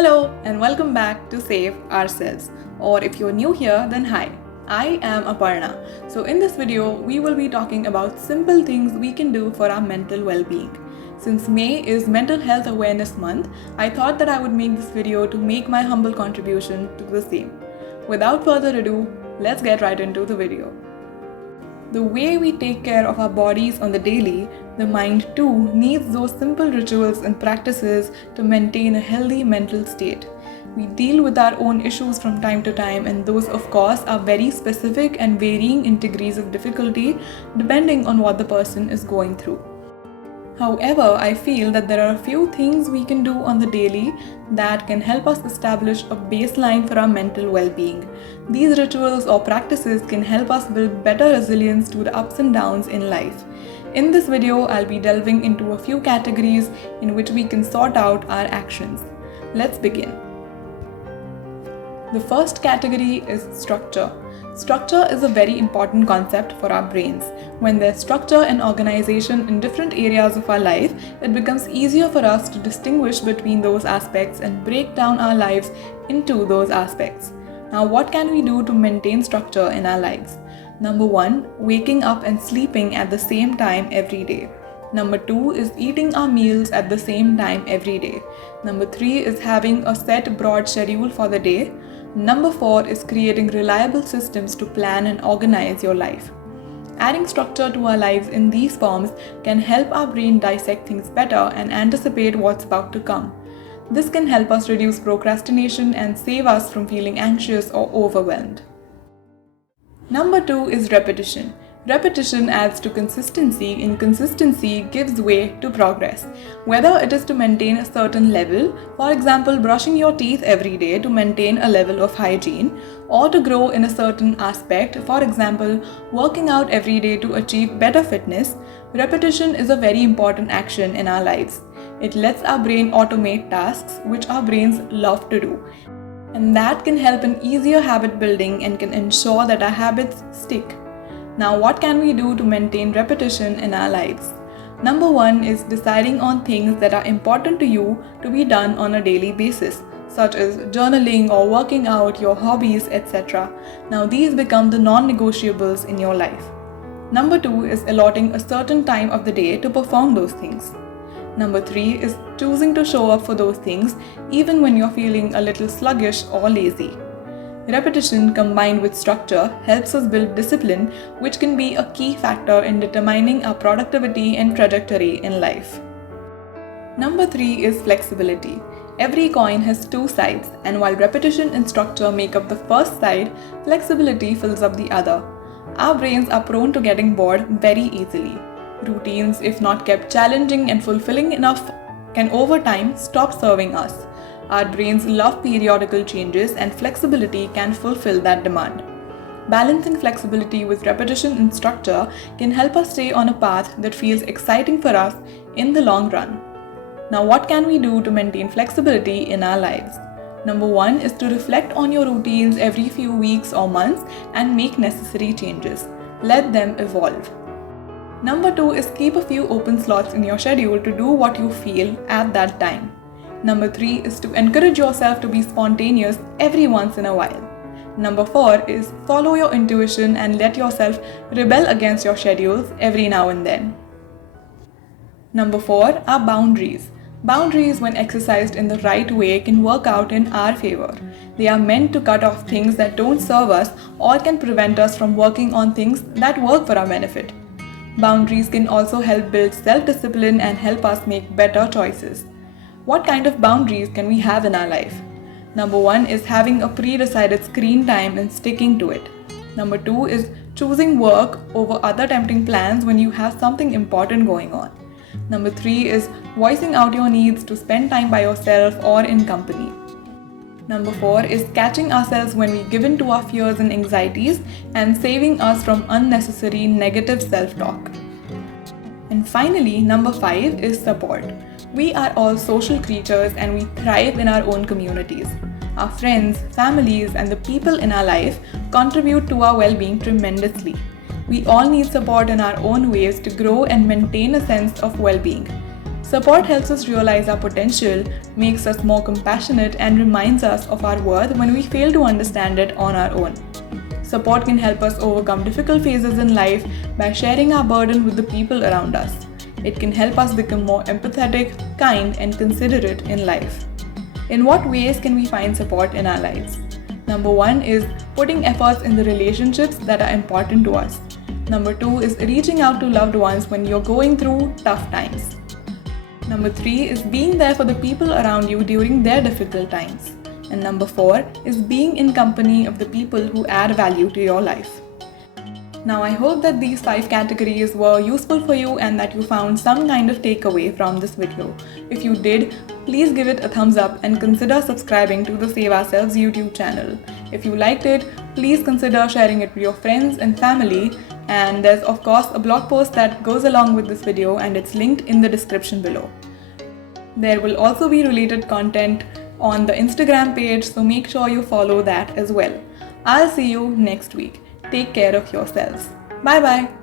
Hello and welcome back to Save Ourselves, or if you're new here, then hi. I am Aparna. So in this video, we will be talking about simple things we can do for our mental well-being. Since May is Mental Health Awareness Month, I thought that I would make this video to make my humble contribution to the same. Without further ado, let's get right into the video. The way we take care of our bodies on the daily, the mind too needs those simple rituals and practices to maintain a healthy mental state. We deal with our own issues from time to time, and those, of course, are very specific and varying in degrees of difficulty depending on what the person is going through. However, I feel that there are a few things we can do on the daily that can help us establish a baseline for our mental well-being. These rituals or practices can help us build better resilience to the ups and downs in life. In this video, I'll be delving into a few categories in which we can sort out our actions. Let's begin. The first category is structure. Structure is a very important concept for our brains. When there's structure and organization in different areas of our life, it becomes easier for us to distinguish between those aspects and break down our lives into those aspects. Now, what can we do to maintain structure in our lives? Number 1, waking up and sleeping at the same time every day. Number 2 is eating our meals at the same time every day. Number 3 is having a set broad schedule for the day. Number 4 is creating reliable systems to plan and organize your life. Adding structure to our lives in these forms can help our brain dissect things better and anticipate what's about to come. This can help us reduce procrastination and save us from feeling anxious or overwhelmed. Number 2 is repetition. Repetition adds to consistency, and consistency gives way to progress. Whether it is to maintain a certain level, for example, brushing your teeth every day to maintain a level of hygiene, or to grow in a certain aspect, for example, working out every day to achieve better fitness, repetition is a very important action in our lives. It lets our brain automate tasks which our brains love to do. And that can help in easier habit building and can ensure that our habits stick. Now, what can we do to maintain repetition in our lives? Number 1 is deciding on things that are important to you to be done on a daily basis, such as journaling or working out, your hobbies, etc. Now, these become the non-negotiables in your life. Number 2 is allotting a certain time of the day to perform those things. Number 3 is choosing to show up for those things even when you're feeling a little sluggish or lazy. Repetition combined with structure helps us build discipline, which can be a key factor in determining our productivity and trajectory in life. Number 3 is flexibility. Every coin has two sides, and while repetition and structure make up the first side, flexibility fills up the other. Our brains are prone to getting bored very easily. Routines, if not kept challenging and fulfilling enough, can over time stop serving us. Our brains love periodical changes, and flexibility can fulfill that demand. Balancing flexibility with repetition and structure can help us stay on a path that feels exciting for us in the long run. Now, what can we do to maintain flexibility in our lives? Number 1 is to reflect on your routines every few weeks or months and make necessary changes. Let them evolve. Number 2 is keep a few open slots in your schedule to do what you feel at that time. Number 3 is to encourage yourself to be spontaneous every once in a while. Number 4 is follow your intuition and let yourself rebel against your schedules every now and then. Number 4 are boundaries. Boundaries, when exercised in the right way, can work out in our favor. They are meant to cut off things that don't serve us or can prevent us from working on things that work for our benefit. Boundaries can also help build self-discipline and help us make better choices. What kind of boundaries can we have in our life? Number 1 is having a pre-decided screen time and sticking to it. Number 2 is choosing work over other tempting plans when you have something important going on. Number 3 is voicing out your needs to spend time by yourself or in company. Number 4 is catching ourselves when we give in to our fears and anxieties and saving us from unnecessary negative self-talk. And finally, number 5 is support. We are all social creatures and we thrive in our own communities. Our friends, families, and the people in our life contribute to our well-being tremendously. We all need support in our own ways to grow and maintain a sense of well-being. Support helps us realize our potential, makes us more compassionate, and reminds us of our worth when we fail to understand it on our own. Support can help us overcome difficult phases in life by sharing our burden with the people around us. It can help us become more empathetic, kind, and considerate in life. In what ways can we find support in our lives? Number 1 is putting efforts in the relationships that are important to us. Number 2 is reaching out to loved ones when you're going through tough times. Number 3 is being there for the people around you during their difficult times. And number 4 is being in company of the people who add value to your life. Now I hope that these 5 categories were useful for you and that you found some kind of takeaway from this video. If you did, please give it a thumbs up and consider subscribing to the Save Ourselves YouTube channel. If you liked it, please consider sharing it with your friends and family. And there's of course a blog post that goes along with this video and it's linked in the description below. There will also be related content on the Instagram page, so make sure you follow that as well. I'll see you next week. Take care of yourselves. Bye bye.